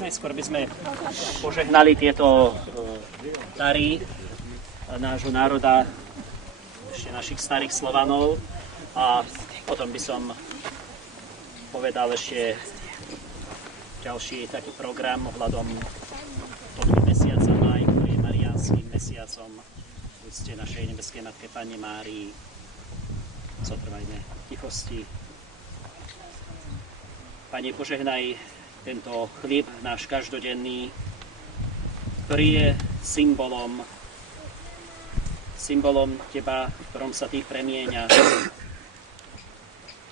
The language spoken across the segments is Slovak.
Najskôr by sme požehnali tieto dary nášho národa, ešte našich starých Slovanov, a potom by som povedal ešte ďalší taký program ohľadom tohto mesiaca máj, ktorý je mariánskym mesiacom v úcte našej nebeskej Matke Panne Márii. Zotrvajme v tichosti. Pane, požehnaj tento chlieb náš každodenný, ktorý je symbolom Teba, v ktorom sa Ty premieňaš,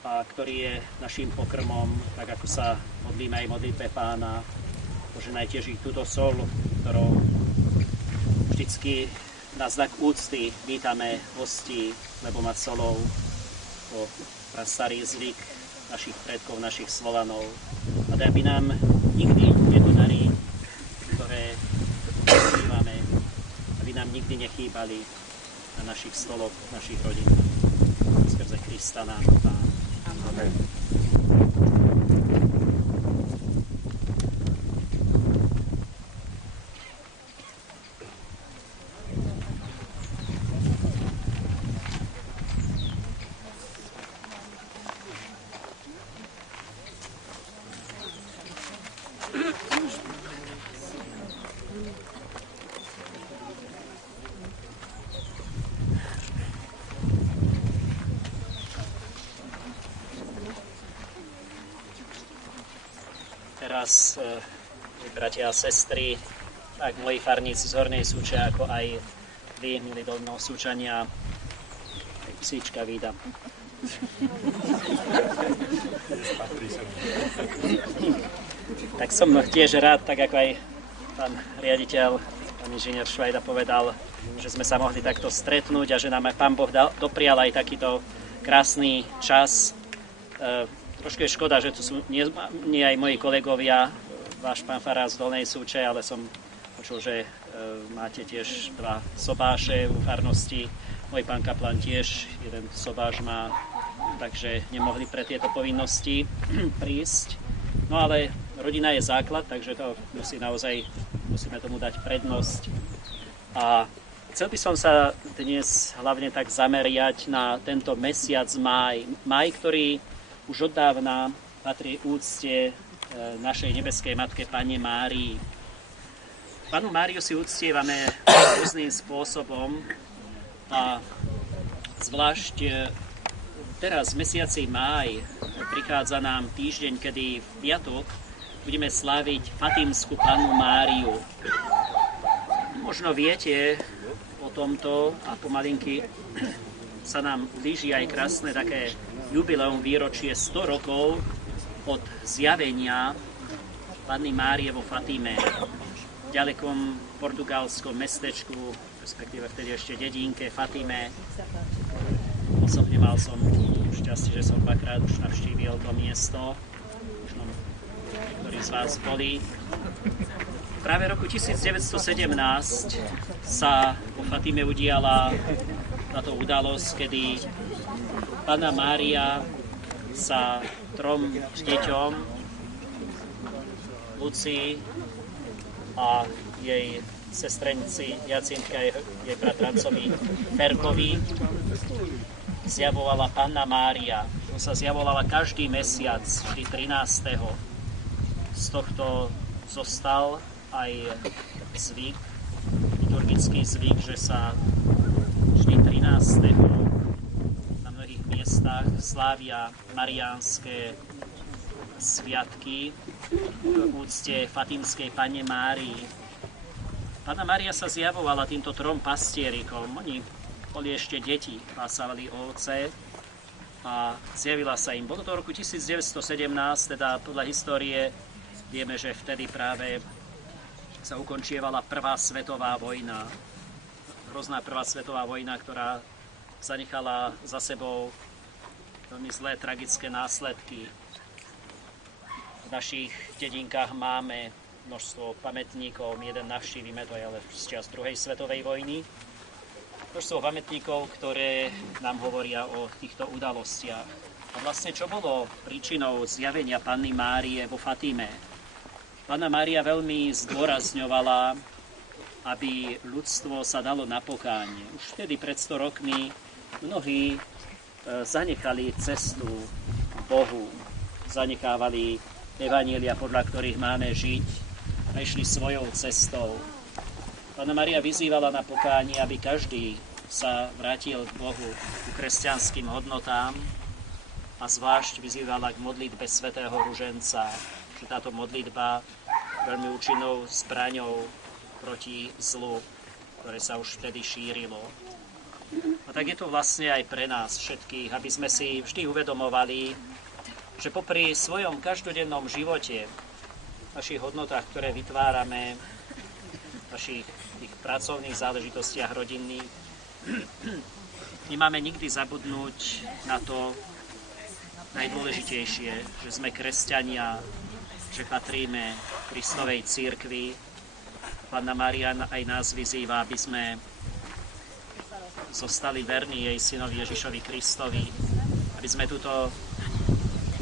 a ktorý je našim pokrmom, tak ako sa modlíme aj modlitbe Pána. Požehnaj tiež i túto sol, ktorou vždycky na znak úcty vítame hostí, lebo mať solou po prastarý zvyk našich predkov, našich Slovanov. A daj, aby nám nikdy tieto dary, ktoré používame, aby nám nikdy nechýbali na našich stoloch, našich rodinách. Skrze Krista nášho Pána. Amen. Teraz, bratia a sestry, tak moji farníci z Hornej Súče, ako aj vy, milí Dolnosúčania, aj psíčka vídam. Tak som tiež rád, tak ako aj pán riaditeľ, pán inžinier Švajda povedal, že sme sa mohli takto stretnúť a že nám aj Pán Boh doprial aj takýto krásny čas. Trošku je škoda, že tu sú nie aj moji kolegovia, váš pán farár z Dolnej Súče, ale som počul, že máte tiež dva sobáše v farnosti. Môj pán kaplan tiež jeden sobáš má, takže nemohli pre tieto povinnosti prísť. No ale rodina je základ, takže to musíme tomu dať prednosť. A chcel by som sa dnes hlavne tak zameriať na tento mesiac máj. Máj, ktorý už od dávna patrí úcte našej nebeskej Matke Panne Márii. Pannu Máriu si uctievame rôznym spôsobom a zvlášť teraz v mesiaci máj prichádza nám týždeň, kedy v piatok budeme sláviť Fatímsku Pannu Máriu. Možno viete o tomto a pomalinky sa nám blíži aj krásne také jubileum, výročie 100 rokov od zjavenia Panny Márie vo Fatime, v ďalekom portugalskom mestečku, respektíve vtedy ešte dedínke Fatime. Osobne mal som šťastie, že som dvakrát už navštívil to miesto, možno niektorí z vás boli. Práve v roku 1917 sa vo Fatime udiala táto udalosť, kedy Panna Mária sa 3 deťom, Lucii a jej sestrenici Jacintka a jej bratrancovi Ferkovi, zjavovala Panna Mária. On sa zjavovala každý mesiac, vždy 13. Z tohto zostal aj zvyk, liturgický zvyk, že sa vždy 13. na mnohých miestach slávia mariánske sviatky v úcte Fatímskej Panne Márii. Panna Mária sa zjavovala týmto 3 pastierikom. Oni boli ešte deti, pásali ovce a zjavila sa im. Bolo to v roku 1917, teda podľa histórie vieme, že vtedy práve sa ukončievala Prvá svetová vojna. Hrozná Prvá svetová vojna, ktorá zanechala za sebou veľmi zlé, tragické následky. V našich dedinkách máme množstvo pamätníkov, jeden navštívime, to je ale z čias druhej svetovej vojny. Množstvo pamätníkov, ktoré nám hovoria o týchto udalostiach. A vlastne čo bolo príčinou zjavenia Panny Márie vo Fatime? Panna Mária veľmi zdôrazňovala, aby ľudstvo sa dalo na pokánie. Už vtedy pred 100 rokmi mnohí zanechali cestu k Bohu, zanechávali evanjelia, podľa ktorých máme žiť, a išli svojou cestou. Panna Mária vyzývala na pokánie, aby každý sa vrátil k Bohu, ku kresťanským hodnotám, a zvlášť vyzývala k modlitbe svätého Ruženca, že táto modlitba veľmi účinnou zbraňou proti zlu, ktoré sa už vtedy šírilo. A tak je to vlastne aj pre nás všetkých, aby sme si vždy uvedomovali, že popri svojom každodennom živote, našich hodnotách, ktoré vytvárame, našich tých pracovných záležitostiach rodinných, nemáme nikdy zabudnúť na to najdôležitejšie, že sme kresťania, že patríme Kristovej cirkvi. Panna Mária aj nás vyzýva, aby sme zostali verní jej synovi Ježišovi Kristovi, aby sme túto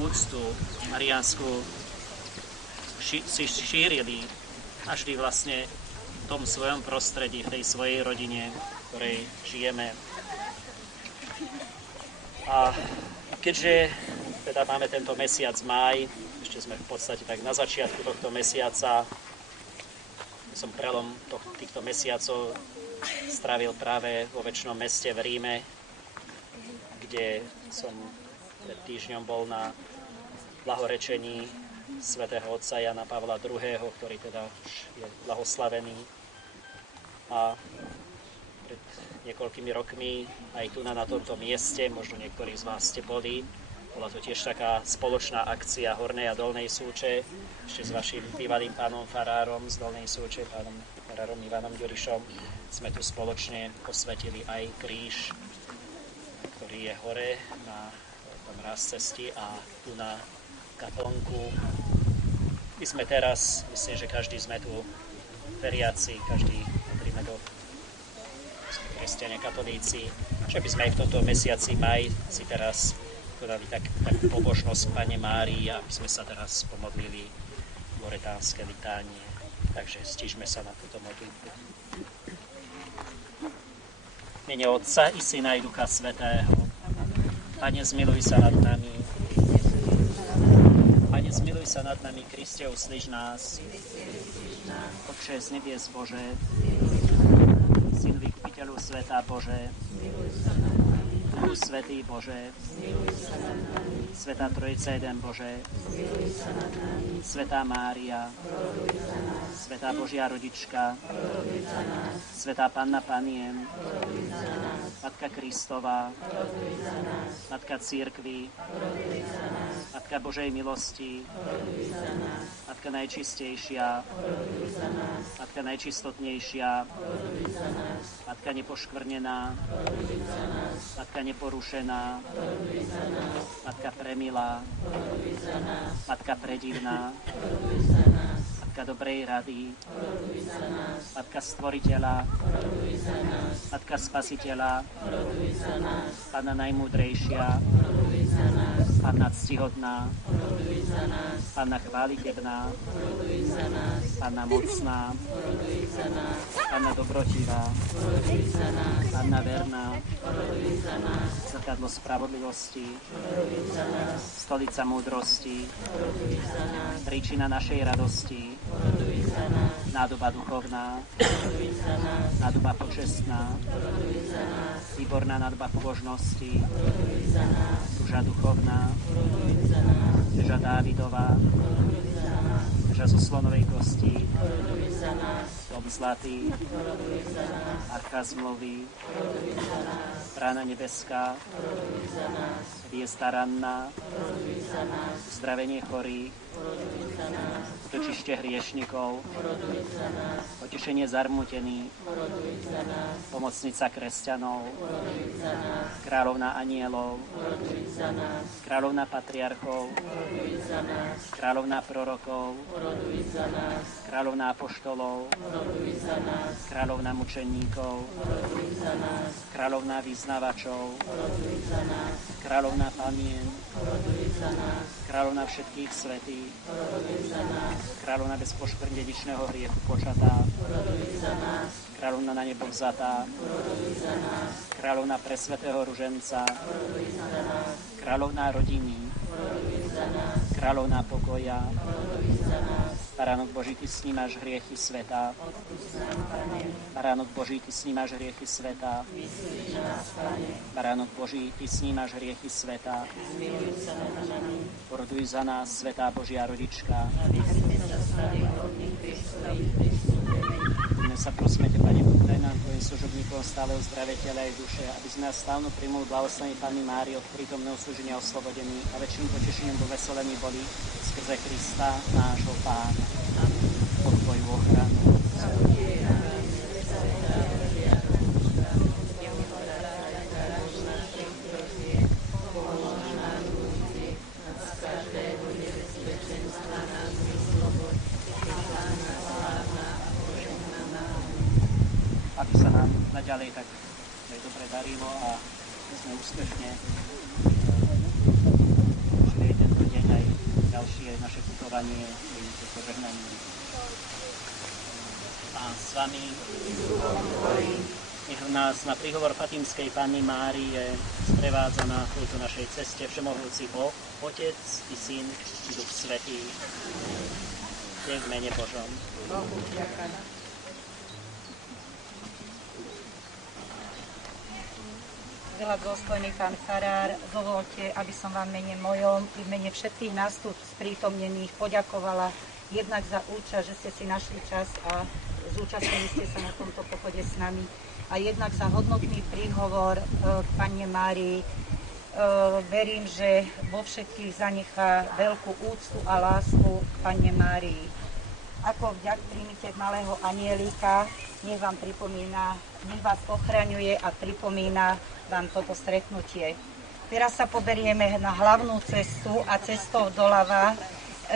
úctu mariánsku si šírili každý vlastne v tom svojom prostredí, v tej svojej rodine, v ktorej žijeme. A keďže teda máme tento mesiac máj, ešte sme v podstate tak na začiatku tohto mesiaca, som prelom týchto mesiacov strávil práve vo Večnom meste v Ríme, kde som pred týždňom bol na blahorečení svätého otca Jana Pavla II., ktorý teda už je blahoslavený. A pred niekoľkými rokmi aj tu na tomto mieste, možno niektorí z vás ste boli, bola to tiež taká spoločná akcia Hornej a Dolnej Súče, ešte s vašim bývalým pánom farárom z Dolnej Súče, pánom farárom Ivanom Ďurišom. Sme tu spoločne posvetili aj kríž, ktorý je hore na tom rázcesti, a tu na kaplnku. My sme teraz, myslím, že každý sme tu veriaci, každý patríme do kresťania, katolíci, že by sme aj v tomto mesiaci maj si teraz podali takú pobožnosť Panne Márii, aby sme sa teraz pomodlili loretánske litánie. Takže stížme sa na túto modlitbu. V mene Otca i Syna i Ducha Svätého. Pane, zmiluj sa nad nami. Pane, zmiluj sa nad nami, Kriste, uslíš nás. Otče z nebies Bože, Syn vykupiteľu sveta Bože, Duch Svätý Bože, Svätá Trojica jeden Bože, Svätá Mária, Svätá Božia Rodička, Svätá Panna Panien, Matka Kristova, Matka Cirkvi, Matka Božej milosti, Matka najčistejšia, Matka najčistotnejšia, Matka nepoškvrnená, Matka neporušená, Matka premilá, Matka predivná, Matka dobrej rady, Matka stvoriteľa, Matka spasiteľa, Panna najmúdrejšia, Panna ctihodná, Panna chválitebná, Panna mocná, Panna dobrotivá, Panna verná, zrkadlo spravodlivosti, stolica múdrosti, príčina našej radosti, nádoba duchovná, nádoba počestná, výborná nádoba pobožnosti, duža duchovná, duža Dávidová, duža zo slonovej kosti, dom zlatý, archa zmluvy, brána nebeská, hviezda ranná, uzdravenie chorých, utočište hriešnikov, potešenie zarmútených, pomocnica kresťanov, kráľovná anielov, kráľovná patriarchov, kráľovná prorokov, kráľovná apoštolov, kráľovná mučeníkov, kráľovná vyznavačov, kráľovná Panien, kráľovná všetkých svätých, kráľovná bez poškvrnedičného hriechu počatá, kráľovná na nebo vzatá, kráľovná presvätého ruženca, kráľovná rodiny, kráľovná pokoja, Baránok Boží, ty snímaš hriechy sveta. Baránok Boží, ty snímaš hriechy sveta. Baránok Boží, ty snímaš hriechy sveta. Poroduj za nás, svätá Božia rodička. Dnes sa prosme te, Pane, daj nám tvojim služobníkom stáleho zdraviteľa aj duše, aby sme nás slávno primul blahoslavenej Panny Márii od prítomného súženia oslobodení a väčším potešením vo veselení boli skrze Krista, nášho Pána. Pod tvoju ochranu. Aby sa nám naďalej tak dobre darilo a sme úspešne žili tento deň aj ďalšie naše putovanie týmto požehnaním. A s vami nech nás na príhovor Fatimskej Panny Márie sprevádza na tejto našej ceste všemohúci Boh, Otec i Syn i Duch Svätý. Deň v mene Božom. Veľa dôstojný pán farár, dovolte, aby som vám mene mojom i v mene všetkých nás tu sprítomnených poďakovala jednak za účasť, že ste si našli čas a zúčastnili ste sa na tomto pochode s nami a jednak za hodnotný príhovor k Panne Márii. Verím, že vo všetkých zanechá veľkú úctu a lásku k Panne Márii. Ako vďak príjmite malého anielika, nech vám pripomína, nech vás ochraňuje a pripomína vám toto stretnutie. Teraz sa poberieme na hlavnú cestu a cestou doľava,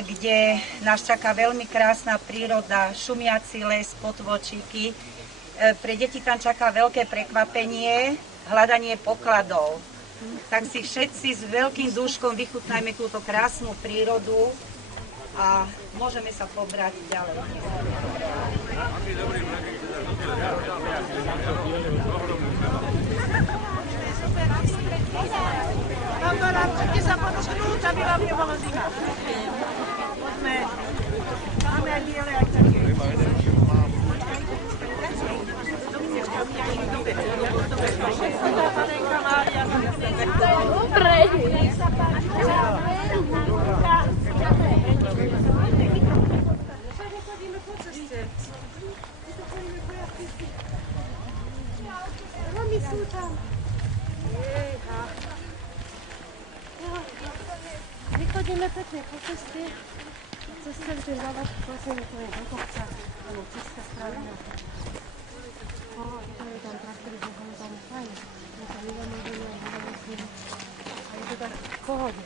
kde nás čaká veľmi krásna príroda, šumiaci les, potvočíky. Pre deti tam čaká veľké prekvapenie, hľadanie pokladov. Tak si všetci s veľkým dúškom vychutnajme túto krásnu prírodu a môžeme sa pobrať ďalej. Keď sa podotknúť, aby vám nebolo zima. Poďme. Máme aj biele, aj také. Dobre. Nech sa páči. Všade chodíme po ceste. Romy sú tam. My chodíme pekne po ceste. Cez celý ten závaž klesenie to je do kopca. Áno, cesta spravená. To je tam traktory, že ho tam fajn. My sa vyvamovíme a vyvamovíme. A je to tak v pohode.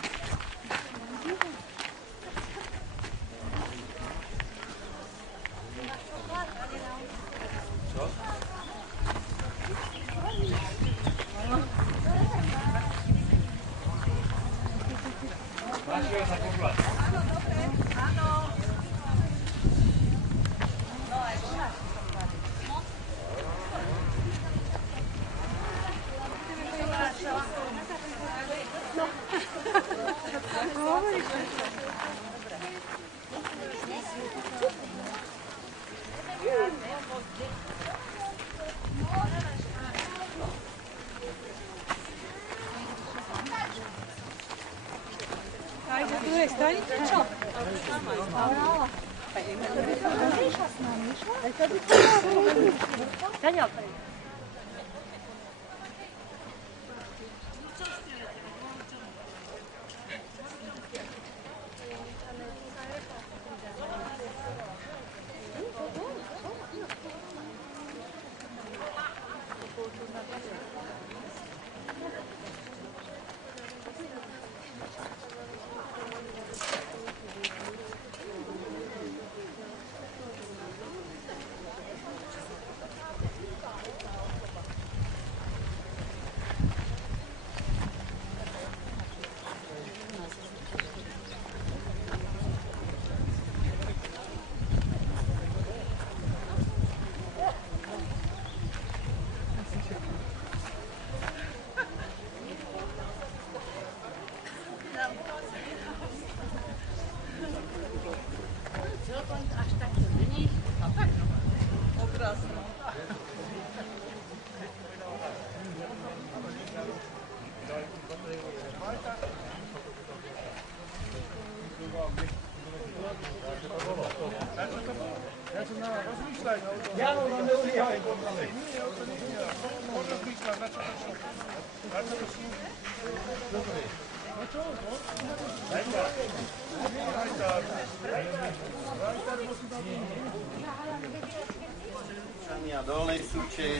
Dolnej Súče,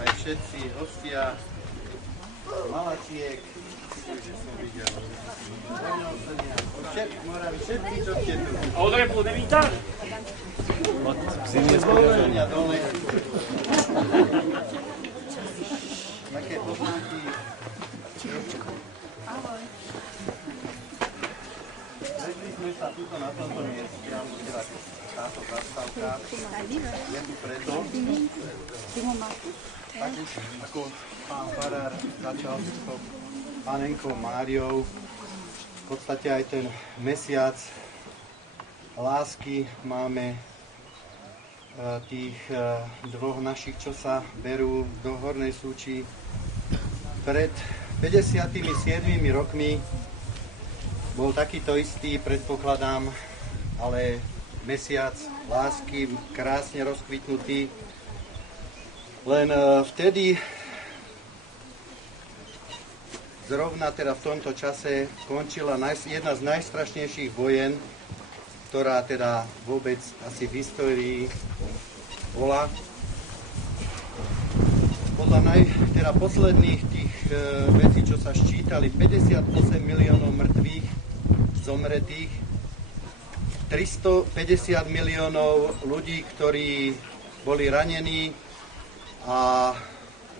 aj všetci hostia, Malačiek, že som videl, všetci, čo ste tu. A od Repu nevíta? Od zimného Dolnej Súče. Také poznámky. Ahoj. Zešli sme sa tuto na tomto mieste, alebo teda táto zastávka je tu preto, tak už ako pán farár začal s tou panenkou Máriou, v podstate aj ten mesiac lásky máme tých dvoch našich, čo sa berú do Hornej Súči. Pred 57 rokmi bol takýto istý, predpokladám, ale mesiac lásky, krásne rozkvitnutý. Len vtedy, zrovna teda v tomto čase, končila jedna z najstrašnejších vojen, ktorá teda vôbec asi v histórii bola. Podľa teda posledných tých vecí, čo sa ščítali, 58 miliónov mŕtvych, zomretých, 350 miliónov ľudí, ktorí boli ranení a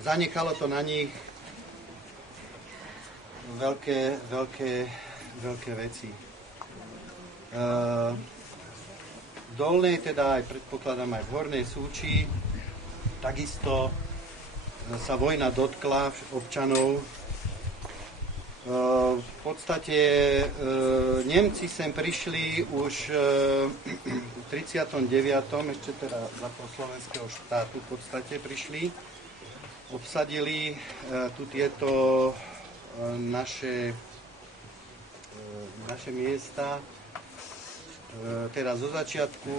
zanechalo to na nich veľké veci. V Dolnej, teda aj predpokladám aj v Hornej Súči, takisto sa vojna dotkla občanov. V podstate Nemci sem prišli už v 39. ešte teda za slovenského štátu v podstate prišli. Obsadili tu tieto naše miesta. Teda zo začiatku,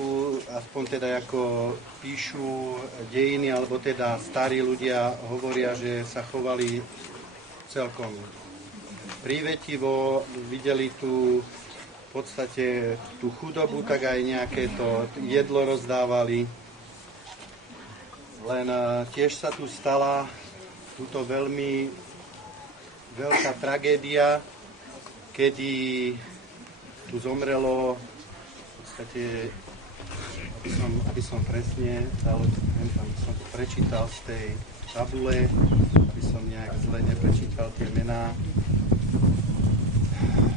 aspoň teda ako píšu dejiny, alebo teda starí ľudia hovoria, že sa chovali celkom prívetivo, videli tu v podstate tú chudobu, tak aj nejaké to jedlo rozdávali. Len tiež sa tu stala túto veľmi veľká tragédia, kedy tu zomrelo v podstate, aby som presne dal, aby som to prečítal z tej tabule, aby som nejak zle neprečítal tie mená.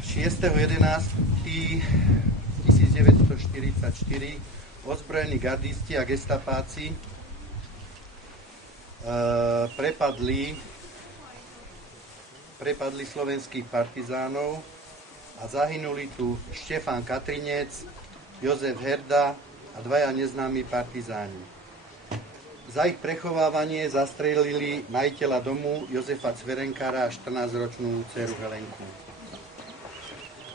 6.11.1944 ozbrojení gardisti a gestapáci prepadli slovenských partizánov a zahynuli tu Štefan Katrinec, Jozef Herda a dvaja neznámi partizáni. Za ich prechovávanie zastrelili majiteľa domu Jozefa Cverenkára a 14-ročnú dceru Helenku.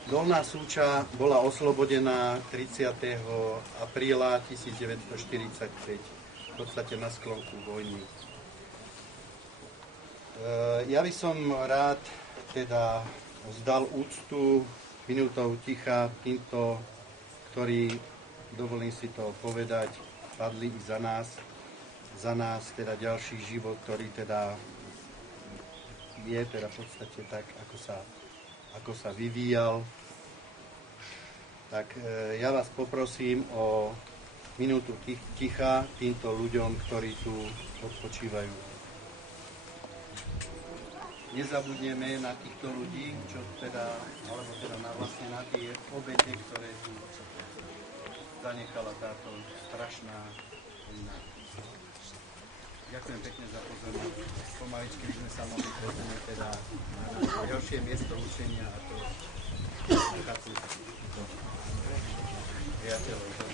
Dolná Súča bola oslobodená 30. apríla 1945, v podstate na sklonku vojny. Ja by som rád teda vzdal úctu minútou ticha týmto, ktorí, dovolím si to povedať, padli i za nás teda ďalší život, ktorý teda je teda v podstate tak, ako sa vyvíjal. Tak ja vás poprosím o minútu ticha týmto ľuďom, ktorí tu odpočívajú. Nezabudneme na týchto ľudí, čo teda, alebo teda vlastne na tie obete, ktoré tu zanechala táto strašná vojna. Ďakujem pekne za pozornosť. Pomaličky by sme sa mohli presunúť teda na ďalšie miesto učenia, a to priateľov.